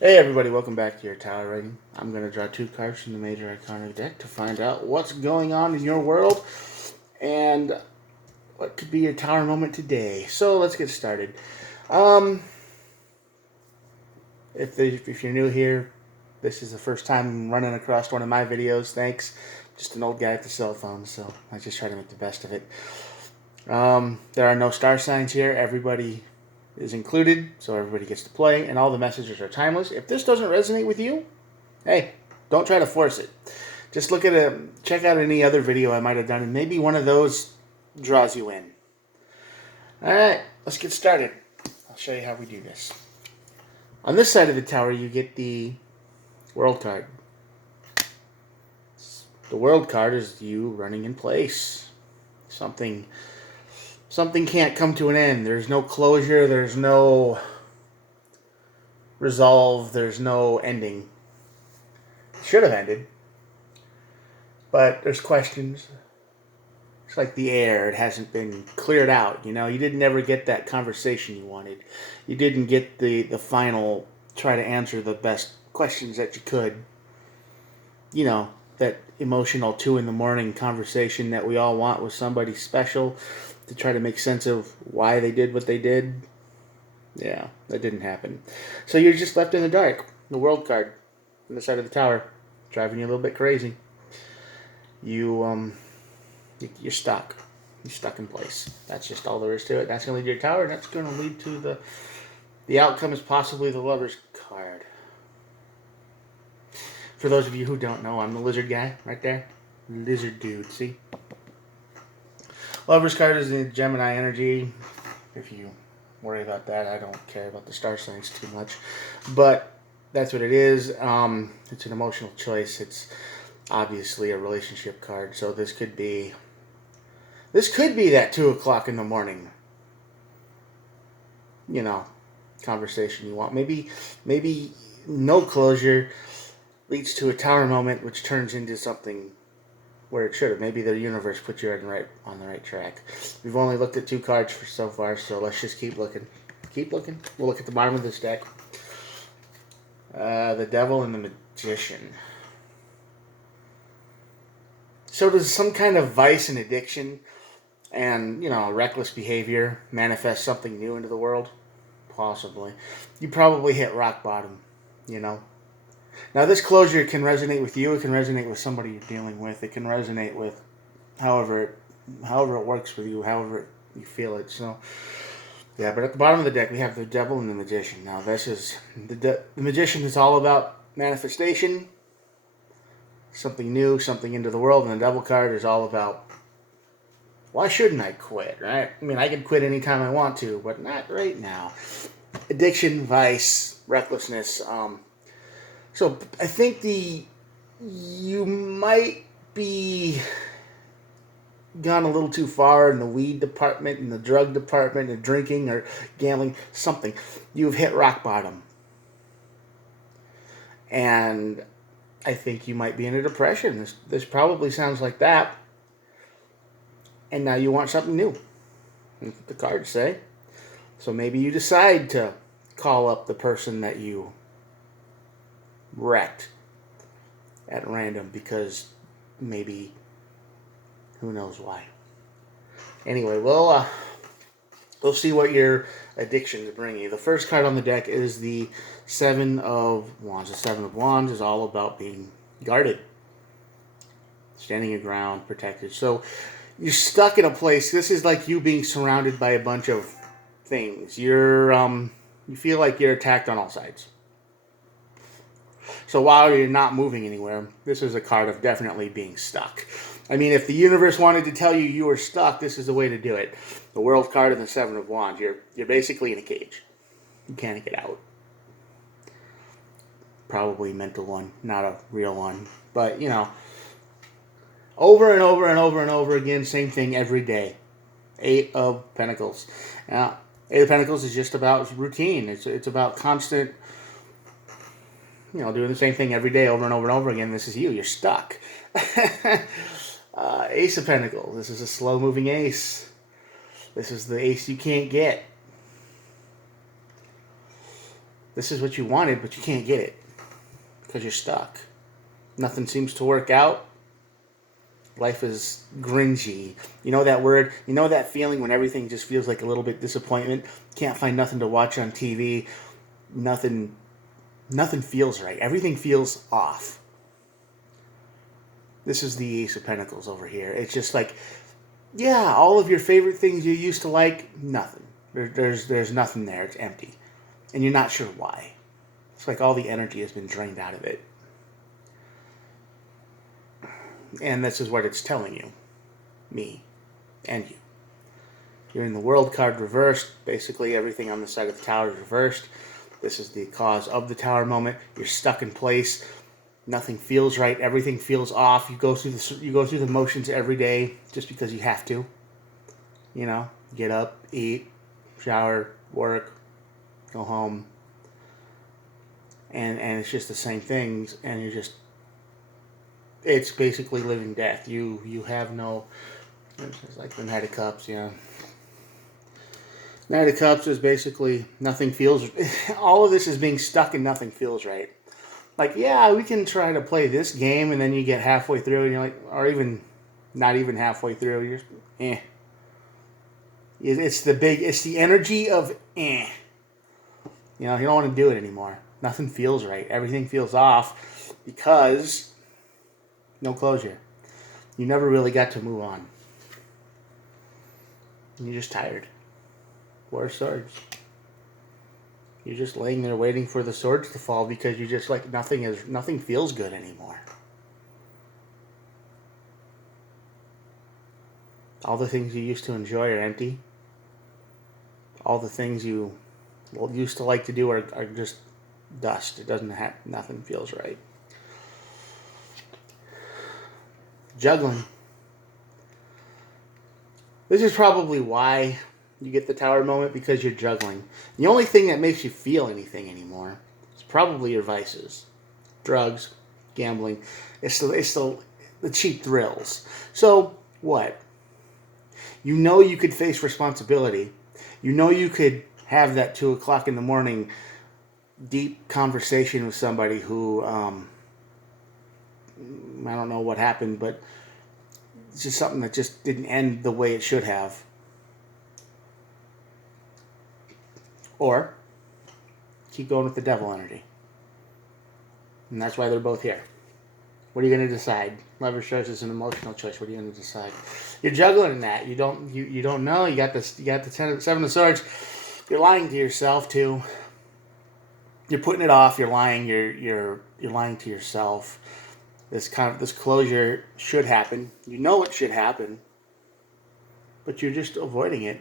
Hey everybody, welcome back to your tower rating. I'm going to draw two cards from the Major Iconic deck to find out what's going on in your world and what could be your tower moment today. So let's get started. Um, if you're new here, this is the first time running across one of my videos. Thanks. Just an old guy with a cell phone, so I just try to make the best of it. There are no star signs here. Everybody is included, so everybody gets to play, and all the messages are timeless. If this doesn't resonate with you, hey, don't try to force it. Just check out any other video I might have done, and maybe one of those draws you in. All right, let's get started. I'll show you how we do this. On this side of the tower, you get the world card. The world card is you running in place. Something can't come to an end. There's no closure. There's no resolve. There's no ending. It should have ended, but there's questions. It's like the air; it hasn't been cleared out. You didn't ever get that conversation you wanted. You didn't get the final try to answer the best questions that you could. That emotional 2 in the morning conversation that we all want with somebody special to try to make sense of why they did what they did. Yeah, that didn't happen. So you're just left in the dark. The world card on the side of the tower, driving you a little bit crazy. You're stuck. You're stuck in place. That's just all there is to it. That's going to lead to your tower. That's going to lead to the outcome is possibly the Lover's card. For those of you who don't know, I'm the lizard guy right there. Lizard dude, see? Lover's card is the Gemini energy. If you worry about that, I don't care about the star signs too much. But that's what it is. It's an emotional choice. It's obviously a relationship card. So this could be that 2 o'clock in the morning, you know, conversation you want. Maybe no closure leads to a tower moment, which turns into something where it should have. Maybe the universe put you on the right track. We've only looked at two cards for so far, so let's just keep looking. Keep looking. We'll look at the bottom of this deck. The Devil and the Magician. So does some kind of vice and addiction and, reckless behavior manifest something new into the world? Possibly. You probably hit rock bottom, you know. Now, this closure can resonate with you. It can resonate with somebody you're dealing with. It can resonate with however it works for you, however you feel it. So, yeah. But at the bottom of the deck, we have the Devil and the Magician. Now, this is the Magician is all about manifestation, something new, something into the world, and the Devil card is all about why shouldn't I quit, right? I mean, I can quit anytime I want to, but not right now. Addiction, vice, recklessness. So I think you might be gone a little too far in the weed department, in the drug department, in drinking or gambling, something. You've hit rock bottom. And I think you might be in a depression. This probably sounds like that. And now you want something new. That's what the cards say. So maybe you decide to call up the person that you wrecked at random because maybe who knows why. Anyway, we'll see what your addictions bring you. The first card on the deck is the Seven of Wands. The Seven of Wands is all about being guarded, standing your ground, protected. So you're stuck in a place. This is like you being surrounded by a bunch of things. You feel like you're attacked on all sides. So while you're not moving anywhere, this is a card of definitely being stuck. I mean, if the universe wanted to tell you were stuck, this is the way to do it. The World card and the Seven of Wands. You're basically in a cage. You can't get out. Probably a mental one, not a real one. But, over and over and over and over again, same thing every day. Eight of Pentacles. Now, Eight of Pentacles is just about routine. It's about constant, doing the same thing every day over and over and over again. This is you. You're stuck. Ace of Pentacles. This is a slow-moving ace. This is the ace you can't get. This is what you wanted, but you can't get it because you're stuck. Nothing seems to work out. Life is gringy. You know that word? You know that feeling when everything just feels like a little bit disappointment? Can't find nothing to watch on TV. Nothing feels right. Everything feels off. This is the Ace of Pentacles over here. It's just like, yeah, all of your favorite things you used to like, nothing. There's nothing there. It's empty. And you're not sure why. It's like all the energy has been drained out of it. And this is what it's telling you. Me. And you. You're in the World card reversed. Basically, everything on the side of the Tower is reversed. This is the cause of the Tower moment. You're stuck in place. Nothing feels right. Everything feels off. You go through the motions every day just because you have to. You know, get up, eat, shower, work, go home, and it's just the same things. And it's basically living death. You have no. It's like the Knight of Cups, yeah. Knight of Cups is basically nothing feels. All of this is being stuck and nothing feels right. Like, yeah, we can try to play this game, and then you get halfway through, and you're like, or even not even halfway through, you're just, eh. It's the energy of eh. You know, you don't want to do it anymore. Nothing feels right. Everything feels off because no closure. You never really got to move on. And you're just tired. Four of Swords. You're just laying there waiting for the swords to fall because you just like nothing feels good anymore. All the things you used to enjoy are empty. All the things you used to like to do are just dust. It doesn't have nothing feels right. Juggling. This is probably why you get the Tower moment, because you're juggling. The only thing that makes you feel anything anymore is probably your vices. Drugs, gambling. It's the cheap thrills. So, what? You know you could face responsibility. You know you could have that 2 o'clock in the morning deep conversation with somebody who, I don't know what happened, but it's just something that just didn't end the way it should have. Or keep going with the devil energy. And that's why they're both here. What are you going to decide? Lover's choice is an emotional choice. What are you going to decide? You're juggling in that. You don't know. You got the Seven of Swords. You're lying to yourself too. You're putting it off. You're lying. You're lying to yourself. This closure should happen. You know it should happen, but you're just avoiding it.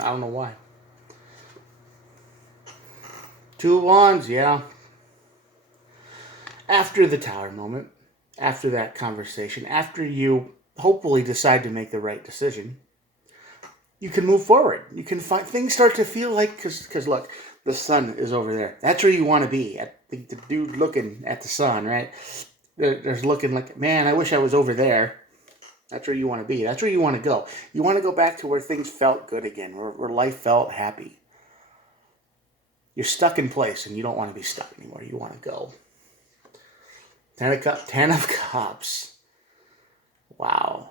I don't know why. 2 of Wands, yeah. After the Tower moment, after that conversation, after you hopefully decide to make the right decision, you can move forward. You can find things start to feel like, because look, the sun is over there. That's where you want to be. At the dude looking at the sun, right? There's looking like, man, I wish I was over there. That's where you want to be. That's where you want to go. You want to go back to where things felt good again, where life felt happy. You're stuck in place, and you don't want to be stuck anymore. You want to go. Ten of Cups. Wow.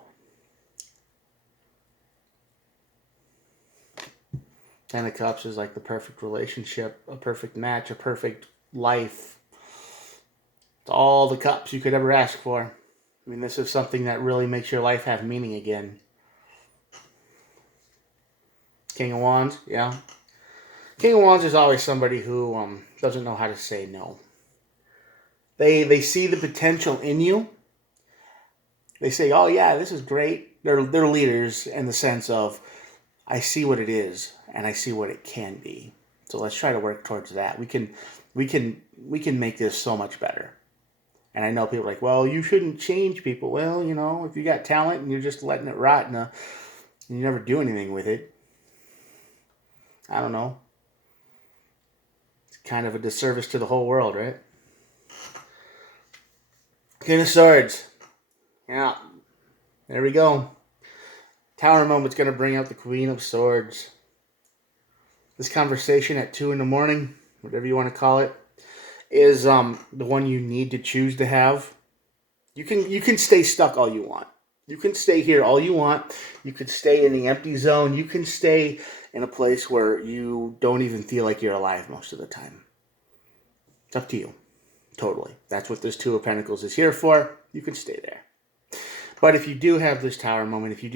10 of Cups is like the perfect relationship, a perfect match, a perfect life. It's all the cups you could ever ask for. I mean, this is something that really makes your life have meaning again. King of Wands, yeah. King of Wands is always somebody who doesn't know how to say no. They see the potential in you. They say, "Oh yeah, this is great." They're leaders in the sense of, I see what it is and I see what it can be. So let's try to work towards that. We can make this so much better. And I know people are like, well, you shouldn't change people. Well, you know, if you got talent and you're just letting it rot and you never do anything with it, I don't know. It's kind of a disservice to the whole world, right? King of Swords. Yeah. There we go. Tower moment's going to bring out the Queen of Swords. This conversation at 2 in the morning, whatever you want to call it, is the one you need to choose to have. You can stay stuck all you want. You can stay here all you want. You could stay in the empty zone. You can stay in a place where you don't even feel like you're alive most of the time. It's up to you. Totally. That's what this Two of Pentacles is here for. You can stay there. But if you do have this Tower moment, if you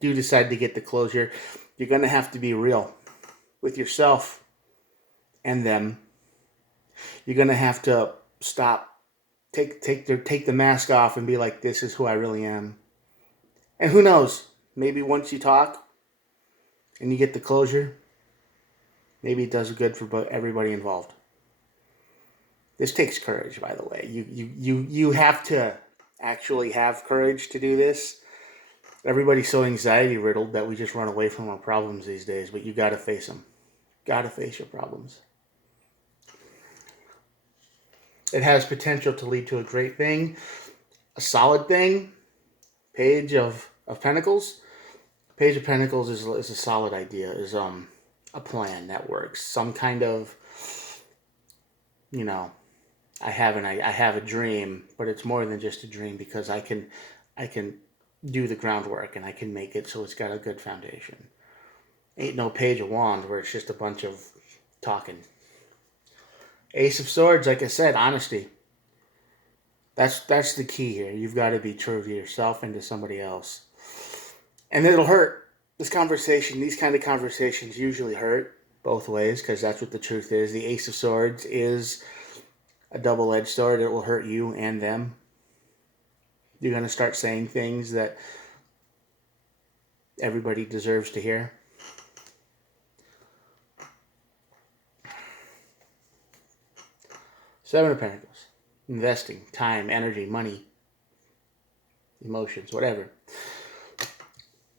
do decide to get the closure, you're going to have to be real with yourself and them. You're going to have to stop, take the mask off and be like, this is who I really am. And who knows, maybe once you talk and you get the closure, maybe it does good for everybody involved. This takes courage, by the way. You have to actually have courage to do this. Everybody's so anxiety riddled that we just run away from our problems these days, but you got to face them. Got to face your problems. It has potential to lead to a great thing, a solid thing. Page of Pentacles. Page of Pentacles is a solid idea. Is a plan that works. Some kind of, I have a dream, but it's more than just a dream because I can do the groundwork and I can make it so it's got a good foundation. Ain't no Page of Wands where it's just a bunch of talking. Ace of Swords, like I said, honesty. That's the key here. You've got to be true to yourself and to somebody else. And it'll hurt. These kind of conversations usually hurt both ways because that's what the truth is. The Ace of Swords is a double-edged sword. It will hurt you and them. You're going to start saying things that everybody deserves to hear. Seven of Pentacles. Investing, time, energy, money, emotions, whatever.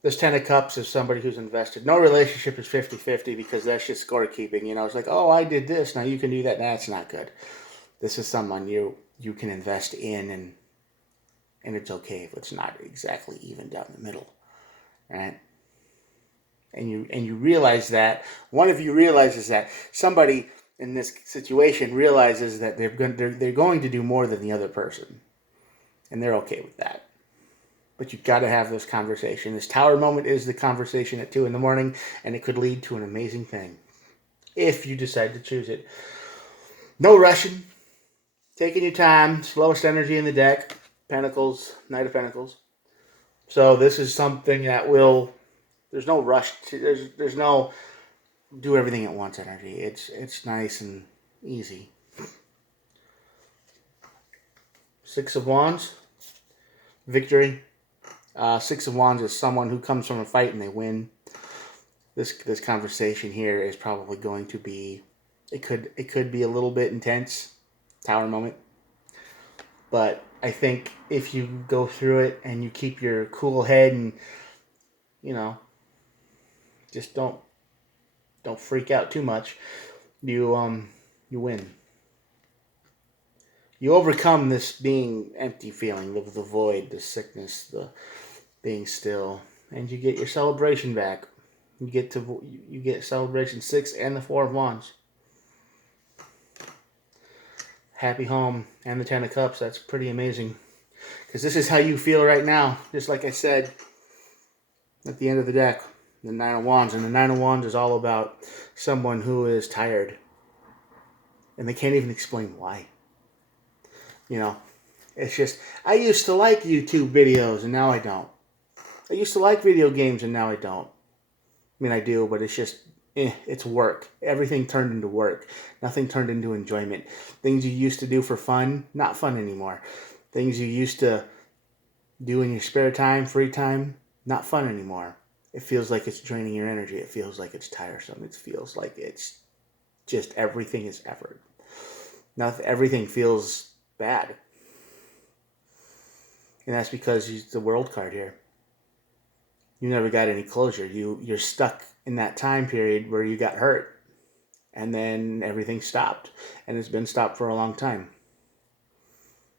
This Ten of Cups is somebody who's invested. No relationship is 50-50 because that's just scorekeeping. It's like, oh, I did this, now you can do that. That's not good. This is someone you can invest in, and it's okay if it's not exactly even down the middle, right? And you realize that. One of you realizes that. Somebody in this situation realizes that they're going to do more than the other person, and they're okay with that. But you've got to have this conversation. This Tower moment is the conversation at 2 a.m, and it could lead to an amazing thing if you decide to choose it. No rushing, taking your time. Slowest energy in the deck. Pentacles, Knight of Pentacles. So this is something that will. There's no rush. There's no do everything at once energy. It's nice and easy. Six of Wands, victory. Six of Wands is someone who comes from a fight and they win. This conversation here is probably going to be. It could be a little bit intense, Tower moment. But I think if you go through it and you keep your cool head and just don't freak out too much, you win. You overcome this being empty feeling, the void, the sickness, the being still, and you get your celebration back. You get celebration 6 and the 4 of Wands. Happy home and the 10 of Cups. That's pretty amazing. Because this is how you feel right now. Just like I said at the end of the deck, the 9 of Wands. And the 9 of Wands is all about someone who is tired. And they can't even explain why. It's just, I used to like YouTube videos and now I don't. I used to like video games and now I don't. I mean, I do, but it's just, it's work. Everything turned into work. Nothing turned into enjoyment. Things you used to do for fun, not fun anymore. Things you used to do in your spare time, free time, not fun anymore. It feels like it's draining your energy. It feels like it's tiresome. It feels like it's just everything is effort. Everything feels bad. And that's because it's the World card here. You never got any closure. You're stuck in that time period where you got hurt. And then everything stopped. And it's been stopped for a long time.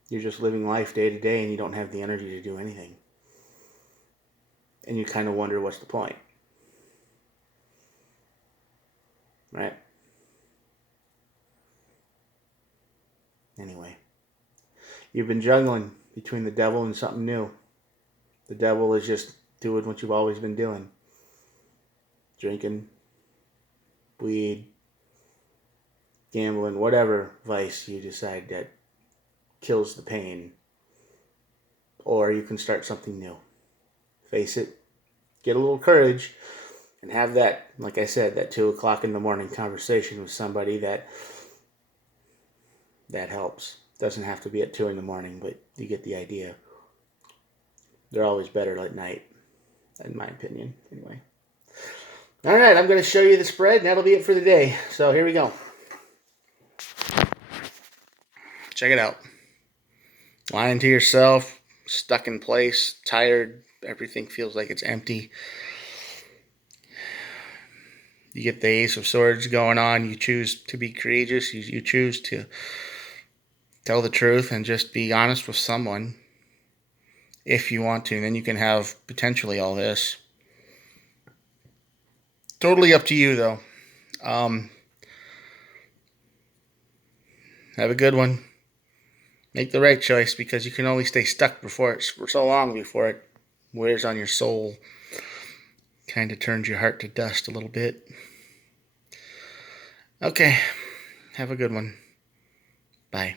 You're just living life day to day and you don't have the energy to do anything. And you kind of wonder what's the point. Right? You've been juggling between the devil and something new. The devil is just doing what you've always been doing. Drinking, weed, gambling, whatever vice you decide that kills the pain. Or you can start something new. Face it, get a little courage, and have that, like I said, that 2 o'clock in the morning conversation with somebody that helps. Doesn't have to be at 2 in the morning, but you get the idea. They're always better at night, in my opinion, anyway. All right, I'm going to show you the spread, and that'll be it for the day. So here we go. Check it out. Lying to yourself, stuck in place, tired, everything feels like it's empty. You get the Ace of Swords going on. You choose to be courageous. You choose to tell the truth and just be honest with someone if you want to. And then you can have potentially all this. Totally up to you, though. Have a good one. Make the right choice, because you can only stay stuck for so long before it wears on your soul. Kind of turns your heart to dust a little bit. Okay. Have a good one. Bye.